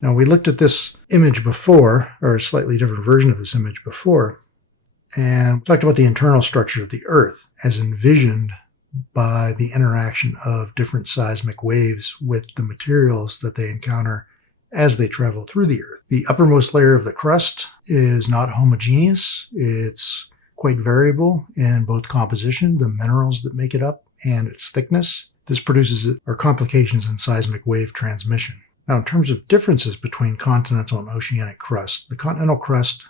Now, we looked at this image before, or a slightly different version of this image before, and talked about the internal structure of the Earth as envisioned by the interaction of different seismic waves with the materials that they encounter as they travel through the Earth. The uppermost layer of the crust is not homogeneous. It's quite variable in both composition, the minerals that make it up, and its thickness. This produces complications in seismic wave transmission. Now, in terms of differences between continental and oceanic crust, the continental crust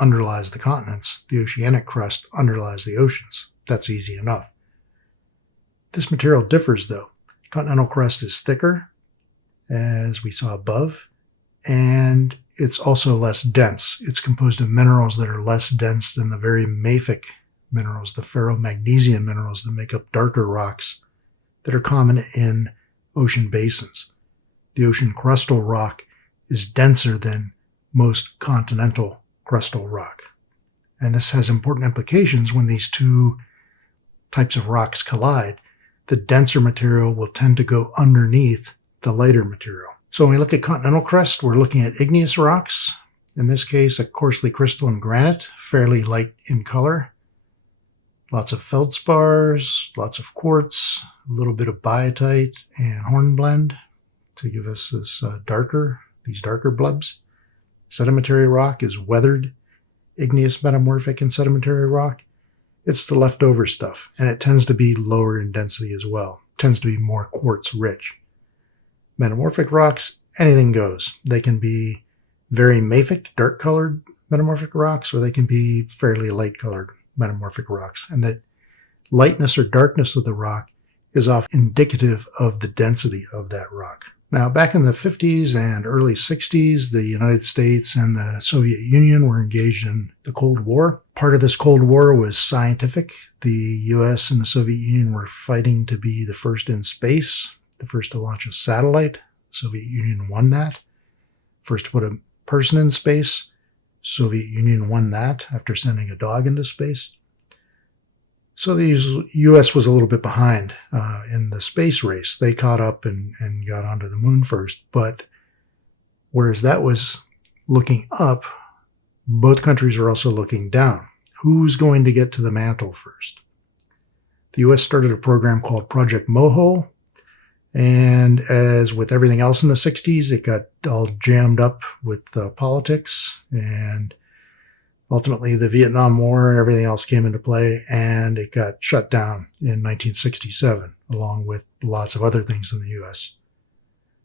underlies the continents. The oceanic crust underlies the oceans. That's easy enough. This material differs, though. Continental crust is thicker, as we saw above, and it's also less dense. It's composed of minerals that are less dense than the very mafic minerals, the ferromagnesian minerals that make up darker rocks that are common in ocean basins. The ocean crustal rock is denser than most continental crustal rock. And this has important implications when these two types of rocks collide. The denser material will tend to go underneath the lighter material. So when we look at continental crust, we're looking at igneous rocks. In this case, a coarsely crystalline granite, fairly light in color. Lots of feldspars, lots of quartz, a little bit of biotite and hornblende to give us this these darker blubs. Sedimentary rock is weathered, igneous metamorphic and sedimentary rock. It's the leftover stuff, and it tends to be lower in density as well. It tends to be more quartz rich. Metamorphic rocks, anything goes. They can be very mafic, dark colored metamorphic rocks, or they can be fairly light colored metamorphic rocks. And that lightness or darkness of the rock is often indicative of the density of that rock. Now, back in the 50s and early 60s, the United States and the Soviet Union were engaged in the Cold War. Part of this Cold War was scientific. The US and the Soviet Union were fighting to be the first in space, the first to launch a satellite. The Soviet Union won that. First to put a person in space. Soviet Union won that after sending a dog into space. So the U.S. was a little bit behind in the space race. They caught up and got onto the moon first. But whereas that was looking up, both countries were also looking down. Who's going to get to the mantle first? The U.S. started a program called Project Moho. And as with everything else in the 60s, it got all jammed up with politics, and ultimately the Vietnam War and everything else came into play, and it got shut down in 1967, along with lots of other things in the U.S.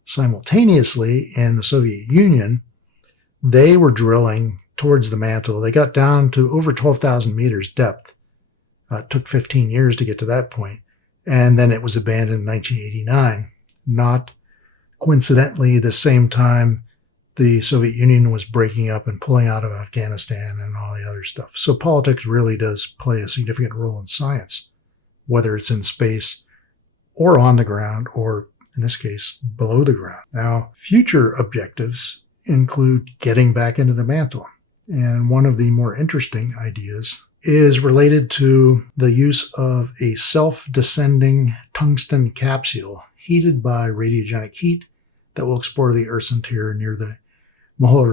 Simultaneously, in the Soviet Union, they were drilling towards the mantle. They got down to over 12,000 meters depth. It took 15 years to get to that point. And then it was abandoned in 1989. Not coincidentally, the same time the Soviet Union was breaking up and pulling out of Afghanistan and all the other stuff. So politics really does play a significant role in science, whether it's in space or on the ground, or in this case, below the ground. Now, future objectives include getting back into the mantle. And one of the more interesting ideas is related to the use of a self-descending tungsten capsule heated by radiogenic heat that will explore the Earth's interior near the Moho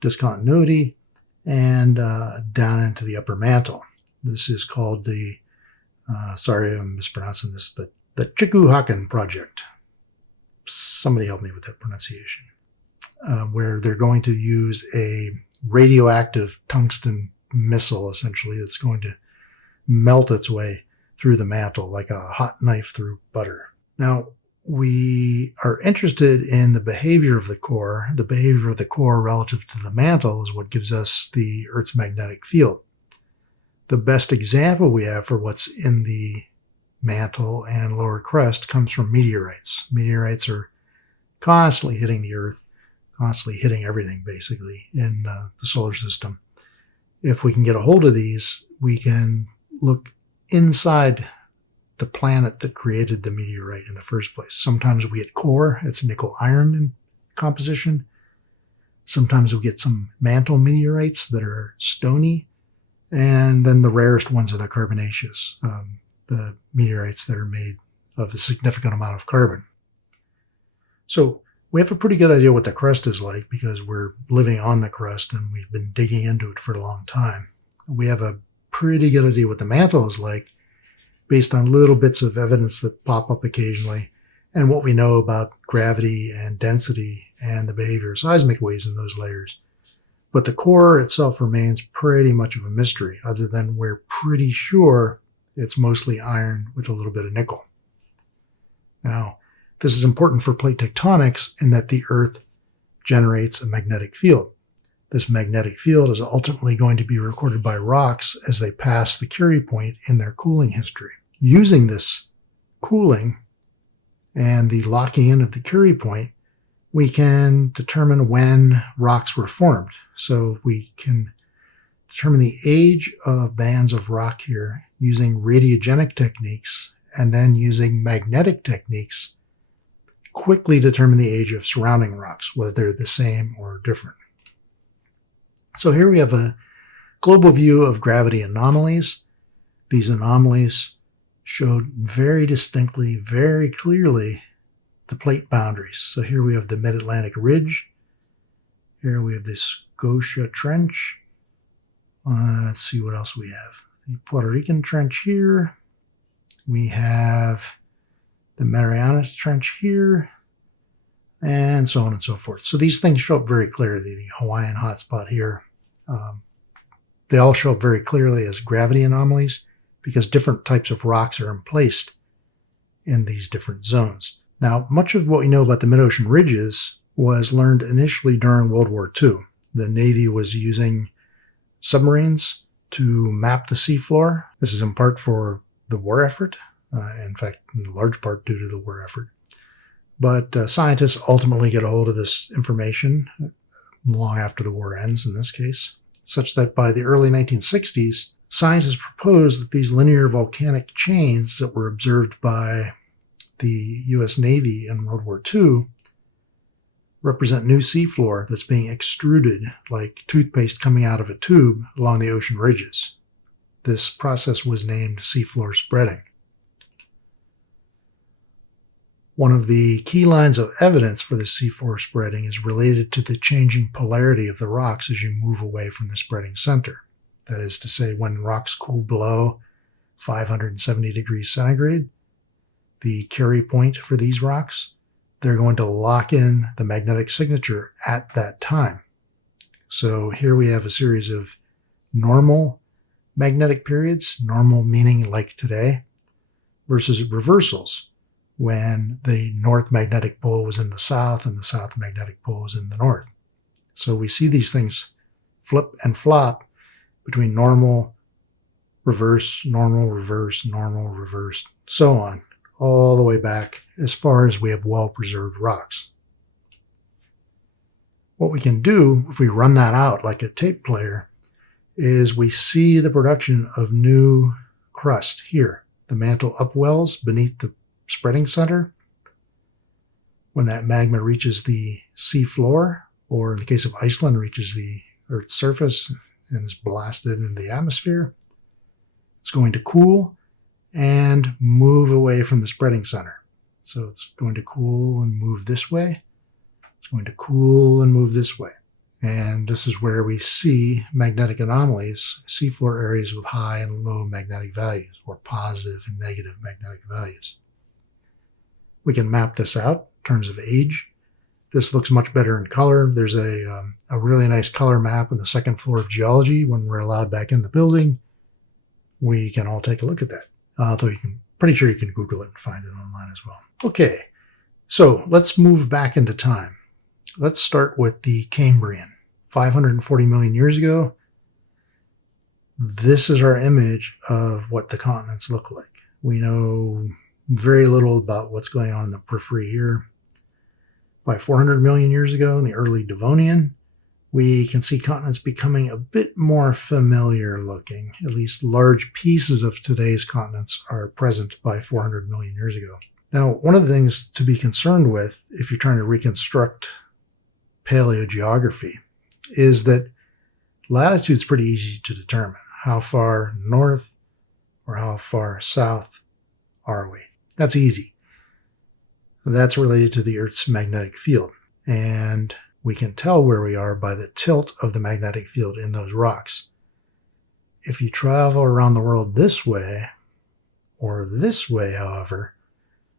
discontinuity and down into the upper mantle. This is called the, sorry I'm mispronouncing this, the Chikuhakan Project. Somebody help me with that pronunciation. Where they're going to use a radioactive tungsten missile, essentially, that's going to melt its way through the mantle like a hot knife through butter. Now, we are interested in the behavior of the core. The behavior of the core relative to the mantle is what gives us the Earth's magnetic field. The best example we have for what's in the mantle and lower crust comes from meteorites. Meteorites are constantly hitting the Earth, constantly hitting everything, basically, in the solar system. If we can get a hold of these, we can look inside the planet that created the meteorite in the first place. Sometimes we get core, it's nickel iron in composition. Sometimes we get some mantle meteorites that are stony. And then the rarest ones are the carbonaceous, the meteorites that are made of a significant amount of carbon. So We have a pretty good idea what the crust is like because we're living on the crust and we've been digging into it for a long time. We have a pretty good idea what the mantle is like based on little bits of evidence that pop up occasionally and what we know about gravity and density and the behavior of seismic waves in those layers. But the core itself remains pretty much of a mystery, other than we're pretty sure it's mostly iron with a little bit of nickel. Now, this is important for plate tectonics in that the Earth generates a magnetic field. This magnetic field is ultimately going to be recorded by rocks as they pass the Curie point in their cooling history. Using this cooling and the locking in of the Curie point, we can determine when rocks were formed. So we can determine the age of bands of rock here using radiogenic techniques, and then using magnetic techniques quickly determine the age of surrounding rocks, whether they're the same or different. So here we have a global view of gravity anomalies. These anomalies showed very distinctly, very clearly, the plate boundaries. So here we have the Mid-Atlantic Ridge. Here we have the Scotia Trench. Let's see what else we have. The Puerto Rican Trench here. We have the Marianas Trench here, and so on and so forth. So these things show up very clearly. The Hawaiian hotspot here. They all show up very clearly as gravity anomalies because different types of rocks are emplaced in these different zones. Now, much of what we know about the mid-ocean ridges was learned initially during World War II. The Navy was using submarines to map the seafloor. This is in part for the war effort. In fact, in large part due to the war effort. But scientists ultimately get a hold of this information long after the war ends, in this case, such that by the early 1960s, scientists proposed that these linear volcanic chains that were observed by the U.S. Navy in World War II represent new seafloor that's being extruded like toothpaste coming out of a tube along the ocean ridges. This process was named seafloor spreading. One of the key lines of evidence for the seafloor spreading is related to the changing polarity of the rocks as you move away from the spreading center. That is to say, when rocks cool below 570 degrees centigrade, the Curie point for these rocks, they're going to lock in the magnetic signature at that time. So here we have a series of normal magnetic periods, normal meaning like today, versus reversals, when the north magnetic pole was in the south and the south magnetic pole was in the north. So we see these things flip and flop between normal, reverse, normal, reverse, normal, reverse, so on, all the way back as far as we have well-preserved rocks. What we can do, if we run that out like a tape player, is we see the production of new crust here. The mantle upwells beneath the spreading center. When that magma reaches the sea floor, or in the case of Iceland, reaches the Earth's surface and is blasted into the atmosphere, it's going to cool and move away from the spreading center. So it's going to cool and move this way. It's going to cool and move this way. And this is where we see magnetic anomalies, seafloor areas with high and low magnetic values, or positive and negative magnetic values. We can map this out in terms of age. This looks much better in color. There's a really nice color map on the second floor of geology. When we're allowed back in the building, we can all take a look at that. Although pretty sure you can Google it and find it online as well. Okay, so let's move back into time. Let's start with the Cambrian. 540 million years ago, this is our image of what the continents look like. We know very little about what's going on in the periphery here. By 400 million years ago, in the early Devonian, we can see continents becoming a bit more familiar looking. At least large pieces of today's continents are present by 400 million years ago. Now, one of the things to be concerned with if you're trying to reconstruct paleogeography is that latitude is pretty easy to determine. How far north or how far south are we? That's easy. That's related to the Earth's magnetic field. and we can tell where we are by the tilt of the magnetic field in those rocks. If you travel around the world this way, or this way, however,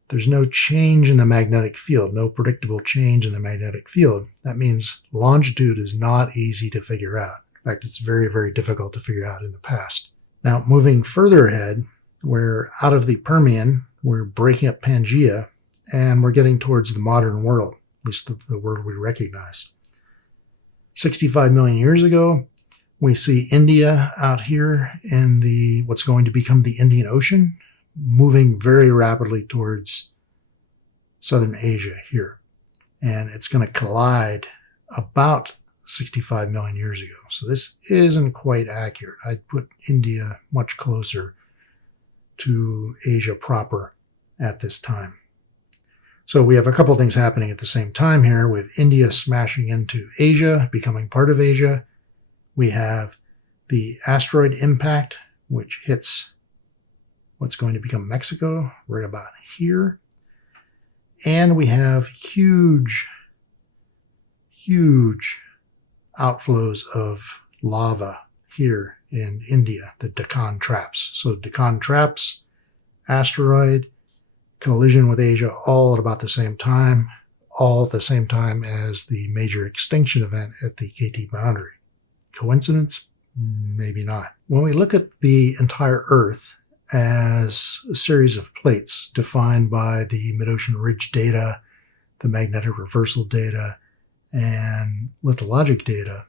there's no change in the magnetic field, no predictable change in the magnetic field. That means longitude is not easy to figure out. In fact, it's very, very difficult to figure out in the past. Now, moving further ahead, we're out of the Permian, we're breaking up Pangaea, and we're getting towards the modern world, at least the world we recognize. 65 million years ago, we see India out here in what's going to become the Indian Ocean, moving very rapidly towards southern Asia here. And it's going to collide about 65 million years ago. So this isn't quite accurate. I'd put India much closer to Asia proper at this time. So we have a couple things happening at the same time here. We have India smashing into Asia, becoming part of Asia. We have the asteroid impact, which hits what's going to become Mexico right about here. And we have huge outflows of lava here in India, the Deccan Traps. So Deccan Traps, asteroid, collision with Asia, all at about the same time, all at the same time as the major extinction event at the KT boundary. Coincidence? Maybe not. When we look at the entire Earth as a series of plates defined by the mid-ocean ridge data, the magnetic reversal data, and lithologic data,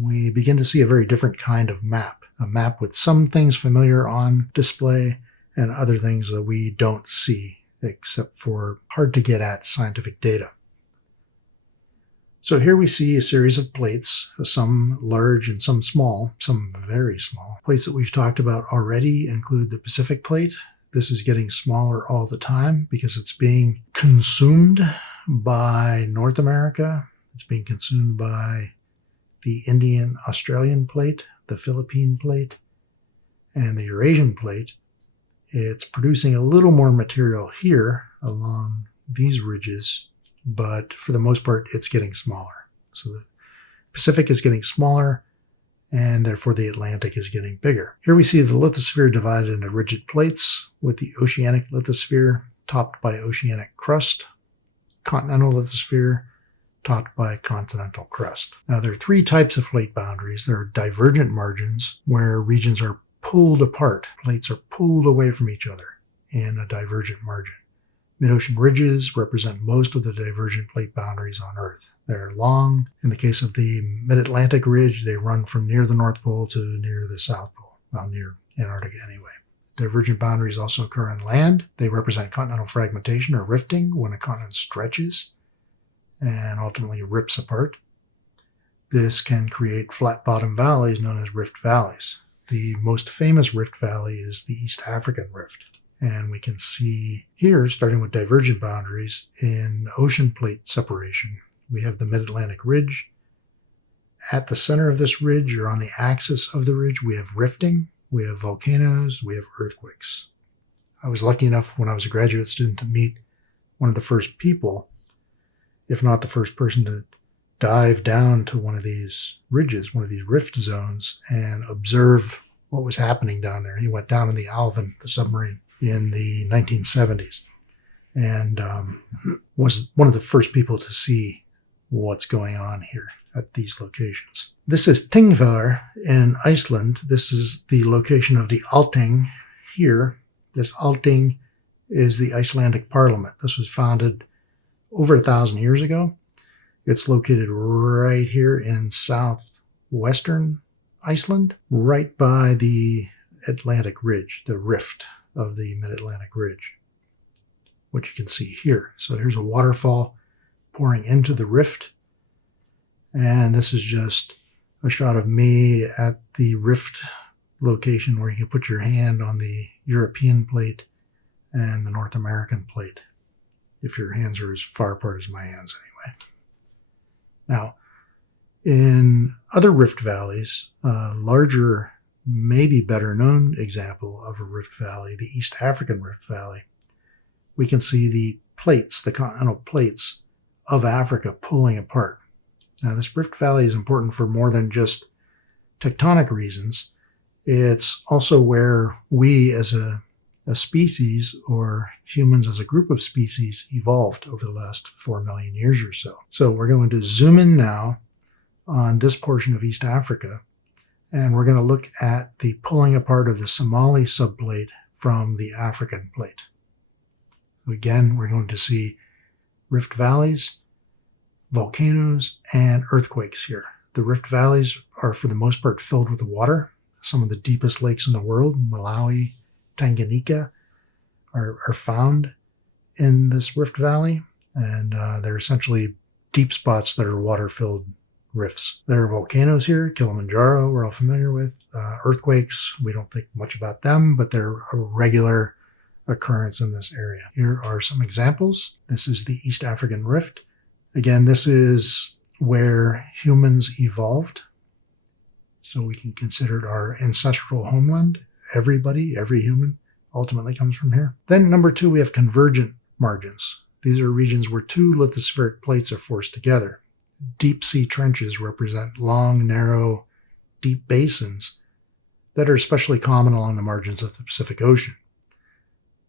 we begin to see a very different kind of map. A map with some things familiar on display and other things that we don't see except for hard to get at scientific data. So here we see a series of plates, some large and some small, some very small. Plates that we've talked about already include the Pacific Plate. This is getting smaller all the time because it's being consumed by North America. It's being consumed by the Indian-Australian Plate, the Philippine Plate, and the Eurasian Plate. It's producing a little more material here along these ridges, but for the most part, it's getting smaller. So the Pacific is getting smaller, and therefore the Atlantic is getting bigger. Here we see the lithosphere divided into rigid plates, with the oceanic lithosphere topped by oceanic crust, continental lithosphere topped by continental crust. Now, there are three types of plate boundaries. There are divergent margins, where regions are pulled apart. Plates are pulled away from each other in a divergent margin. Mid-ocean ridges represent most of the divergent plate boundaries on Earth. They're long. In the case of the Mid-Atlantic Ridge, they run from near the North Pole to near the South Pole, well, near Antarctica anyway. Divergent boundaries also occur on land. They represent continental fragmentation or rifting when a continent stretches and ultimately rips apart. This can create flat-bottom valleys known as rift valleys. The most famous rift valley is the East African Rift. And we can see here, starting with divergent boundaries, in ocean plate separation, we have the Mid-Atlantic Ridge. At the center of this ridge, or on the axis of the ridge, we have rifting, we have volcanoes, we have earthquakes. I was lucky enough when I was a graduate student to meet one of the first people, if not the first person, to dive down to one of these ridges, one of these rift zones, and observe what was happening down there. He went down in the Alvin, the submarine, in the 1970s, and was one of the first people to see what's going on here at these locations. This is Thingvellir in Iceland. This is the location of the Althing here. This Althing is the Icelandic Parliament. This was founded over 1,000 years ago. It's located right here in southwestern Iceland, right by the Atlantic Ridge, the rift of the Mid-Atlantic Ridge, which you can see here. So here's a waterfall pouring into the rift, and this is just a shot of me at the rift location where you can put your hand on the European plate and the North American plate, if your hands are as far apart as my hands anyway. Now, in other rift valleys, larger, maybe better known example of a rift valley, the East African Rift Valley, we can see the plates, the continental plates of Africa pulling apart. Now, this rift valley is important for more than just tectonic reasons. It's also where we as a species, or humans as a group of species, evolved over the last 4 million years or so. So we're going to zoom in now on this portion of East Africa, and we're going to look at the pulling apart of the Somali subplate from the African plate. Again, we're going to see rift valleys, volcanoes, and earthquakes here. The rift valleys are for the most part filled with water. Some of the deepest lakes in the world, Malawi, Tanganyika, are found in this rift valley, and they're essentially deep spots that are water-filled rifts. There are volcanoes here, Kilimanjaro we're all familiar with. Earthquakes, we don't think much about them, but they're a regular occurrence in this area. Here are some examples. This is the East African Rift. Again, this is where humans evolved, so we can consider it our ancestral homeland. Everybody, every human, ultimately comes from here. Then number 2, we have convergent margins. These are regions where 2 lithospheric plates are forced together. Deep sea trenches represent long, narrow, deep basins that are especially common along the margins of the Pacific Ocean.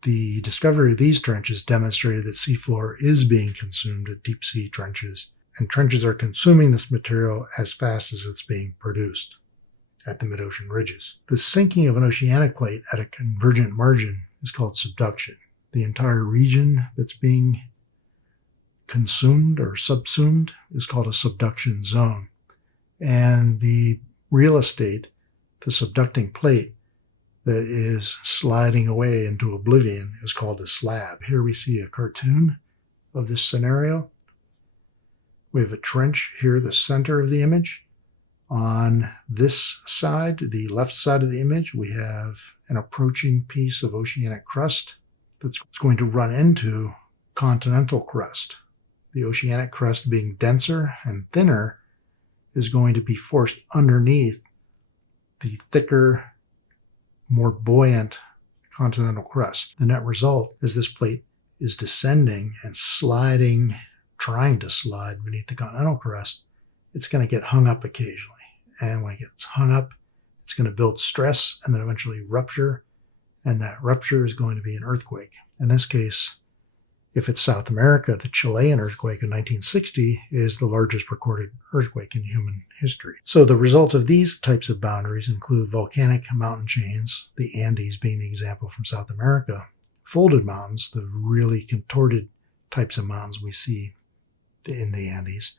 The discovery of these trenches demonstrated that seafloor is being consumed at deep sea trenches, and trenches are consuming this material as fast as it's being produced at the mid-ocean ridges. The sinking of an oceanic plate at a convergent margin is called subduction. The entire region that's being consumed or subsumed is called a subduction zone. And the real estate, the subducting plate that is sliding away into oblivion, is called a slab. Here we see a cartoon of this scenario. We have a trench here, the center of the image. On this side, the left side of the image, we have an approaching piece of oceanic crust that's going to run into continental crust. The oceanic crust, being denser and thinner, is going to be forced underneath the thicker, more buoyant continental crust. The net result is this plate is descending and sliding, trying to slide beneath the continental crust. It's going to get hung up occasionally. And when it gets hung up, it's going to build stress and then eventually rupture. And that rupture is going to be an earthquake. In this case, if it's South America, the Chilean earthquake in 1960 is the largest recorded earthquake in human history. So the result of these types of boundaries include volcanic mountain chains, the Andes being the example from South America, folded mountains, the really contorted types of mountains we see in the Andes,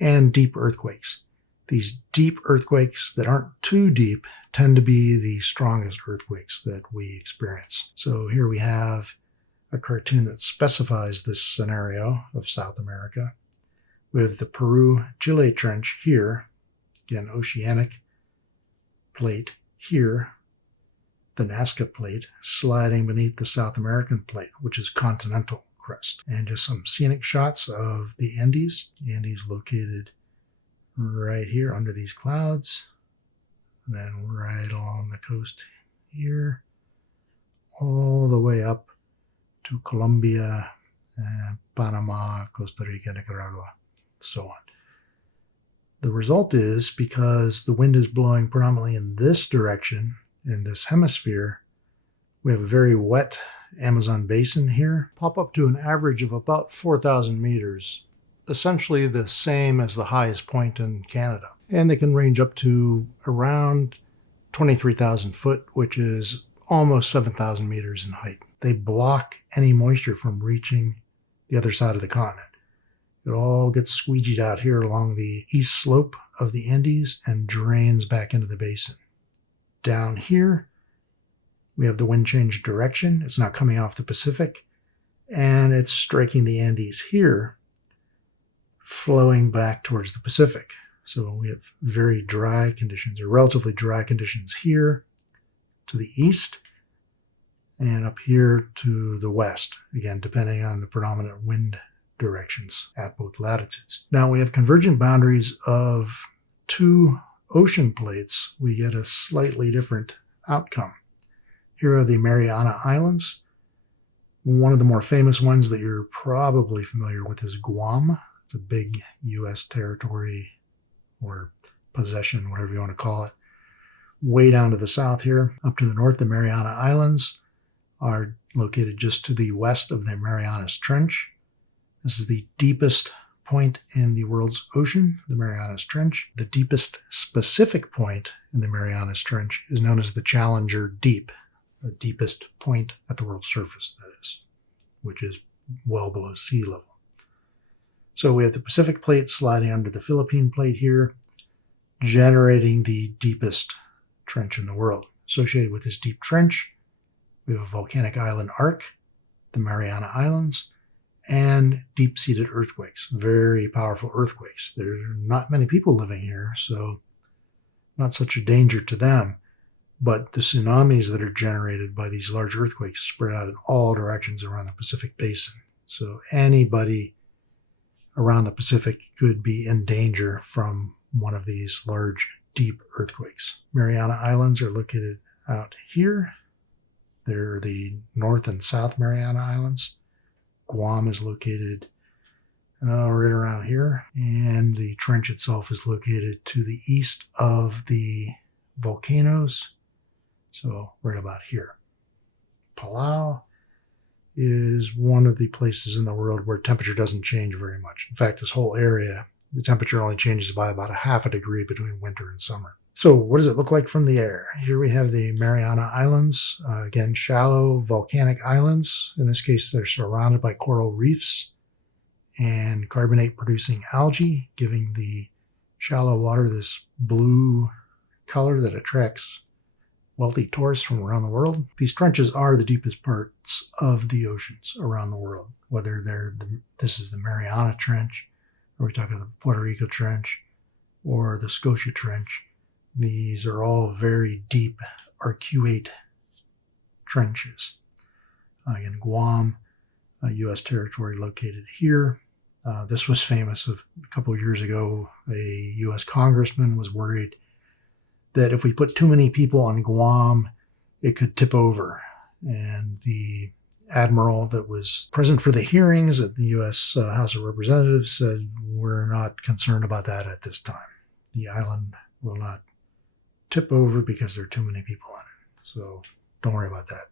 and deep earthquakes. These deep earthquakes that aren't too deep tend to be the strongest earthquakes that we experience. So here we have a cartoon that specifies this scenario of South America. We have the Peru-Chile Trench here, again, oceanic plate here, the Nazca plate sliding beneath the South American plate, which is continental crust. And just some scenic shots of the Andes. The Andes located right here under these clouds, and then right along the coast here, all the way up to Colombia, Panama, Costa Rica, Nicaragua, so on. The result is, because the wind is blowing predominantly in this direction, in this hemisphere, we have a very wet Amazon basin here, pop up to an average of about 4,000 meters, essentially the same as the highest point in Canada. And they can range up to around 23,000 foot, which is almost 7,000 meters in height. They block any moisture from reaching the other side of the continent. It all gets squeegeed out here along the east slope of the Andes and drains back into the basin. Down here, we have the wind change direction. It's now coming off the Pacific, and it's striking the Andes here, flowing back towards the Pacific. So we have very dry conditions, or relatively dry conditions here to the east, and up here to the west, again, depending on the predominant wind directions at both latitudes. Now we have convergent boundaries of 2 ocean plates. We get a slightly different outcome. Here are the Mariana Islands. One of the more famous ones that you're probably familiar with is Guam. It's a big U.S. territory or possession, whatever you want to call it. Way down to the south here, up to the north, the Mariana Islands are located just to the west of the Marianas Trench. This is the deepest point in the world's ocean, the Marianas Trench. The deepest specific point in the Marianas Trench is known as the Challenger Deep, the deepest point at the world's surface, that is, which is well below sea level. So we have the Pacific Plate sliding under the Philippine Plate here, generating the deepest trench in the world. Associated with this deep trench, we have a volcanic island arc, the Mariana Islands, and deep-seated earthquakes, very powerful earthquakes. There are not many people living here, so not such a danger to them. But the tsunamis that are generated by these large earthquakes spread out in all directions around the Pacific Basin. So anybody around the Pacific could be in danger from one of these large, deep earthquakes. Mariana Islands are located out here. They're the North and South Mariana Islands. Guam is located right around here. And the trench itself is located to the east of the volcanoes. So right about here. Palau is one of the places in the world where temperature doesn't change very much. In fact, this whole area, the temperature only changes by about 0.5 degree between winter and summer. So what does it look like from the air? Here we have the Mariana Islands. Again, shallow volcanic islands. In this case, they're surrounded by coral reefs and carbonate-producing algae, giving the shallow water this blue color that attracts wealthy tourists from around the world. These trenches are the deepest parts of the oceans around the world, whether this is the Mariana Trench, or we talk about the Puerto Rico Trench, or the Scotia Trench. These are all very deep arcuate trenches. Again, Guam, a U.S. territory located here. This was famous a couple of years ago. A U.S. congressman was worried that if we put too many people on Guam, it could tip over. And the admiral that was present for the hearings at the U.S. House of Representatives said, "We're not concerned about that at this time. The island will not tip over because there are too many people on it. So don't worry about that."